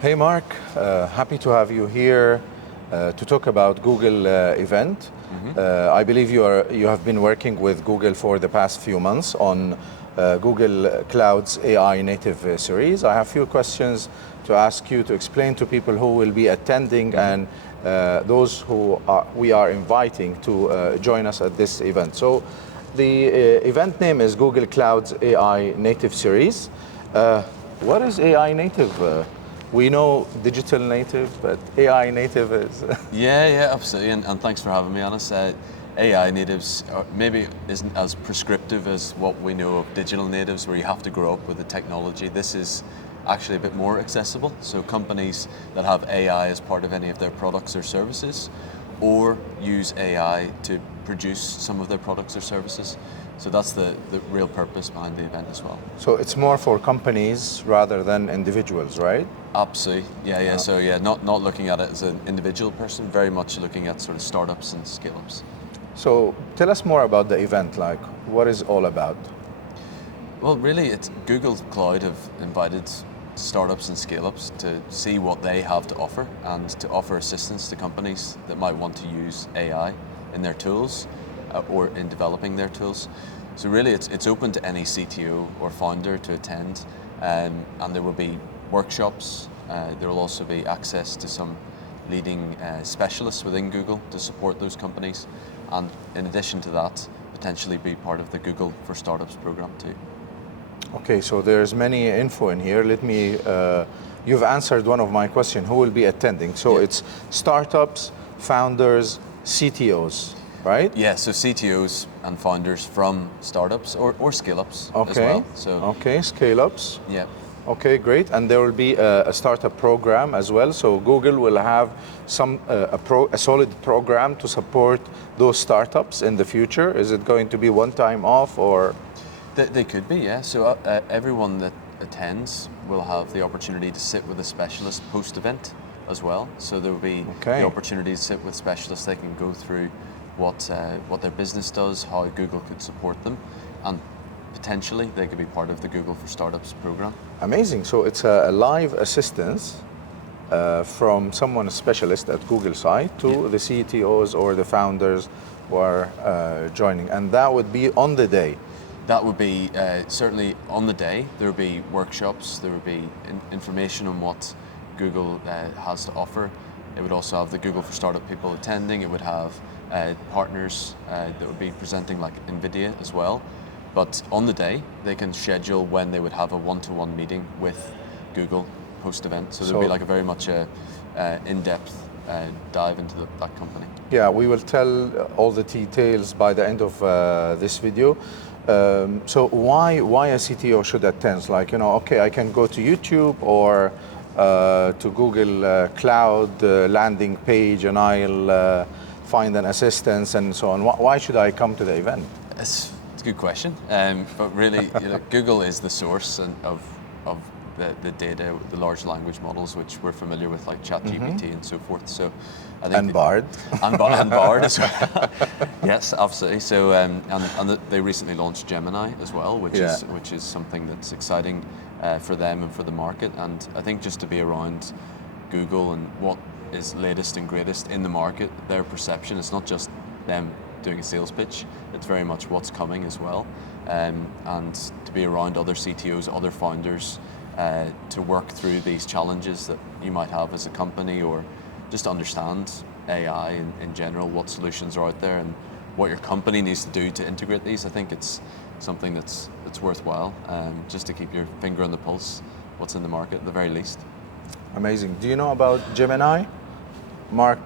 Hey Mark, happy to have you here to talk about Google event. I believe you have been working with Google for the past few months on Google Cloud's AI native series. I have a few questions to ask you to explain to people who will be attending and those who we are inviting to join us at this event. So the event name is Google Cloud's AI native series. What is AI native? We know digital native, but AI native is... Yeah, absolutely, and thanks for having me, Anis. AI natives maybe isn't as prescriptive as what we know of digital natives, where you have to grow up with the technology. This is actually a bit more accessible, so companies that have AI as part of any of their products or services, or use AI to produce some of their products or services. So that's the real purpose behind the event as well. So it's more for companies rather than individuals, right? Absolutely, yeah. So not looking at it as an individual person, very much looking at sort of startups and scale-ups. So tell us more about the event, like what is it all about? Well, really, it's Google Cloud have invited startups and scale-ups to see what they have to offer and to offer assistance to companies that might want to use AI in their tools or in developing their tools. So really, it's open to any CTO or founder to attend, and there will be workshops. There will also be access to some leading specialists within Google to support those companies, and in addition to that, potentially be part of the Google for Startups program too. Okay, so there's many info in here. Let me, you've answered one of my questions, who will be attending? So it's startups, founders, CTOs, right? Yeah, so CTOs and founders from startups or scale-ups as well. Okay, scale-ups. Yeah. Okay, great. And there will be a startup program as well. So Google will have a solid program to support those startups in the future. Is it going to be one time off or? They could be, yeah. So everyone that attends will have the opportunity to sit with a specialist post-event as well. So there will be the opportunity to sit with specialists. They can go through what their business does, how Google could support them, and potentially they could be part of the Google for Startups program. Amazing. So it's a live assistance from someone, a specialist at Google side, to the CTOs or the founders who are joining. And that would be on the day. That would be certainly on the day. There would be workshops, there would be information on what Google has to offer. It would also have the Google for Startup people attending. It would have partners that would be presenting, like NVIDIA as well. But on the day, they can schedule when they would have a one-to-one meeting with Google post-event. So there would be like a very much in-depth dive into that company. Yeah, we will tell all the details by the end of this video. So why a CTO should attend? Like, okay, I can go to YouTube or to Google Cloud landing page and I'll find an assistance and so on. Why should I come to the event? It's a good question, but really, Google is the source of the data, the large language models, which we're familiar with, like ChatGPT and so forth. So, I think and Bard. And Bard as well. Yes, absolutely. So, and they recently launched Gemini as well, which is something that's exciting for them and for the market. And I think just to be around Google and what is latest and greatest in the market, their perception, it's not just them doing a sales pitch, it's very much what's coming as well. And to be around other CTOs, other founders, to work through these challenges that you might have as a company, or just understand AI in general, what solutions are out there and what your company needs to do to integrate these. I think it's something that's worthwhile, just to keep your finger on the pulse, what's in the market at the very least. Amazing. Do you know about Gemini? Mark,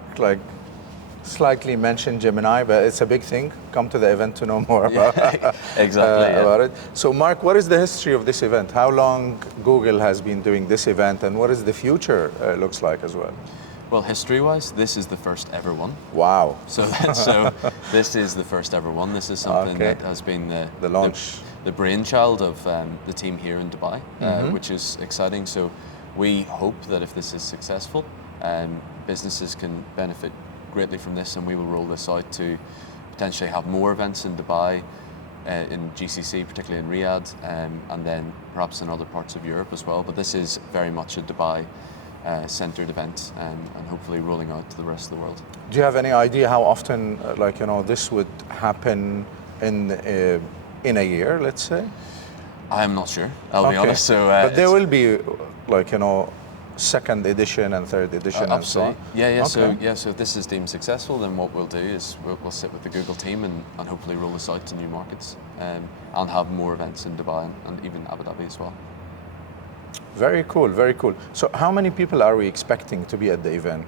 slightly mentioned Gemini, but it's a big thing. Come to the event to know more about, about it. So Mark, what is the history of this event? How long Google has been doing this event, and what is the future looks like as well? Well, history-wise, this is the first ever one. Wow. So this is the first ever one. This is something that has been the launch. The brainchild of the team here in Dubai, which is exciting. So we hope that if this is successful, businesses can benefit greatly from this, and we will roll this out to potentially have more events in Dubai, in GCC, particularly in Riyadh, and then perhaps in other parts of Europe as well. But this is very much a Dubai centered event, and hopefully rolling out to the rest of the world. Do you have any idea how often, this would happen in a year, let's say? I'm not sure, I'll be honest. So, but there will be, second edition and third edition and so on? Yeah. Okay. So if this is deemed successful, then what we'll do is we'll sit with the Google team and hopefully roll this out to new markets, and have more events in Dubai and even Abu Dhabi as well. Very cool, very cool. So how many people are we expecting to be at the event?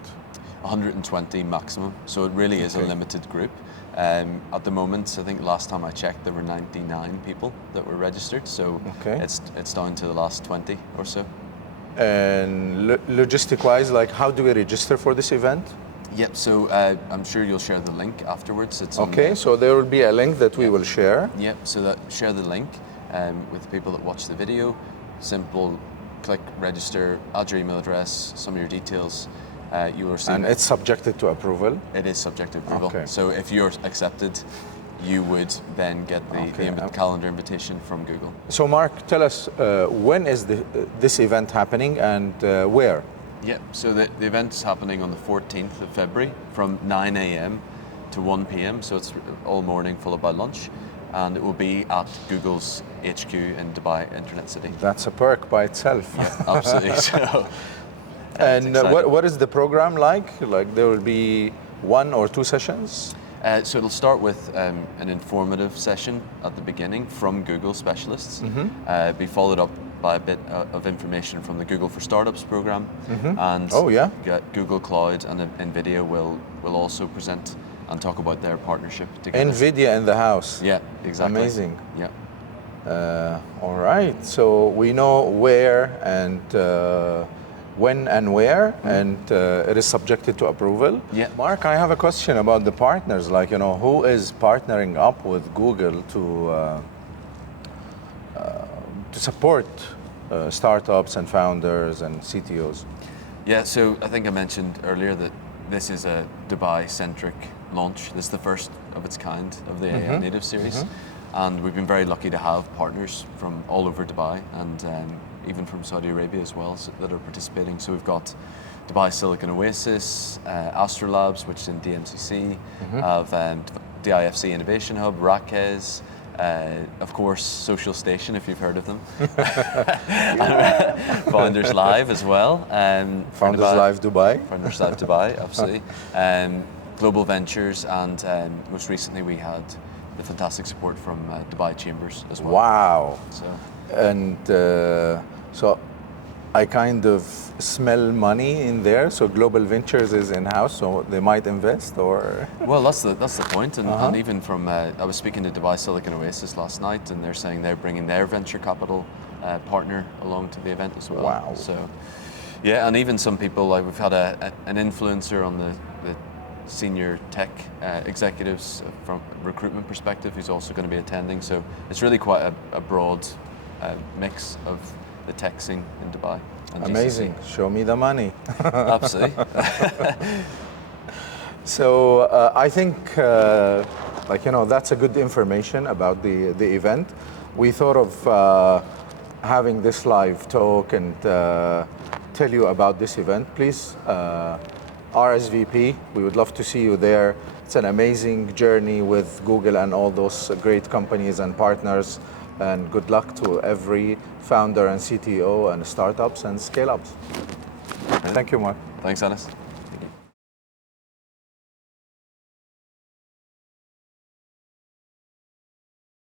120 maximum, so it really is a limited group. At the moment, I think last time I checked, there were 99 people that were registered, so it's down to the last 20 or so. And logistic-wise, how do we register for this event? Yep, so I'm sure you'll share the link afterwards. It's so there will be a link that we will share. Yep, so share the link with the people that watch the video. Simple, click register, add your email address, some of your details. You will receive. And it's subjected to approval? It is subject to approval. Okay. So if you're accepted, you would then get the calendar invitation from Google. So Mark, tell us, when is this event happening and where? Yeah, so the event is happening on the 14th of February from 9 a.m. to 1 p.m. So it's all morning followed by lunch. And it will be at Google's HQ in Dubai Internet City. That's a perk by itself. Yeah, absolutely. So, and what is the program like? There will be 1 or 2 sessions? So it'll start with an informative session at the beginning from Google specialists, be followed up by a bit of information from the Google for Startups program, and Google Cloud and NVIDIA will also present and talk about their partnership together. NVIDIA in the house. Yeah, exactly. Amazing. Yeah. All right, so we know where and when and where, and it is subjected to approval. Yeah. Mark, I have a question about the partners. Who is partnering up with Google to support startups and founders and CTOs? Yeah, so I think I mentioned earlier that this is a Dubai-centric launch. This is the first of its kind of the AI Native series. And we've been very lucky to have partners from all over Dubai and even from Saudi Arabia as well that are participating. So we've got Dubai Silicon Oasis, Astrolabs, which is in DMCC, have DIFC Innovation Hub, Rakez, of course, Social Station, if you've heard of them. Founders Live as well. Founders Live Dubai. Founders Live Dubai, absolutely. Global Ventures, and most recently we had the fantastic support from Dubai Chambers as well. Wow. So. And so I kind of smell money in there. So Global Ventures is in-house, so they might invest, or? Well, that's the point. And even from, I was speaking to Dubai Silicon Oasis last night, and they're saying they're bringing their venture capital partner along to the event as well. Wow. So, yeah, and even some people, we've had an influencer on the senior tech executives from a recruitment perspective who's also going to be attending. So it's really quite a broad mix of the tech scene in Dubai. And amazing. GCC. Show me the money. Absolutely. So I think, that's a good information about the event. We thought of having this live talk and tell you about this event. Please RSVP. We would love to see you there. It's an amazing journey with Google and all those great companies and partners. And good luck to every founder and CTO and startups and scale-ups. Thank you, Mark. Thanks, Anis.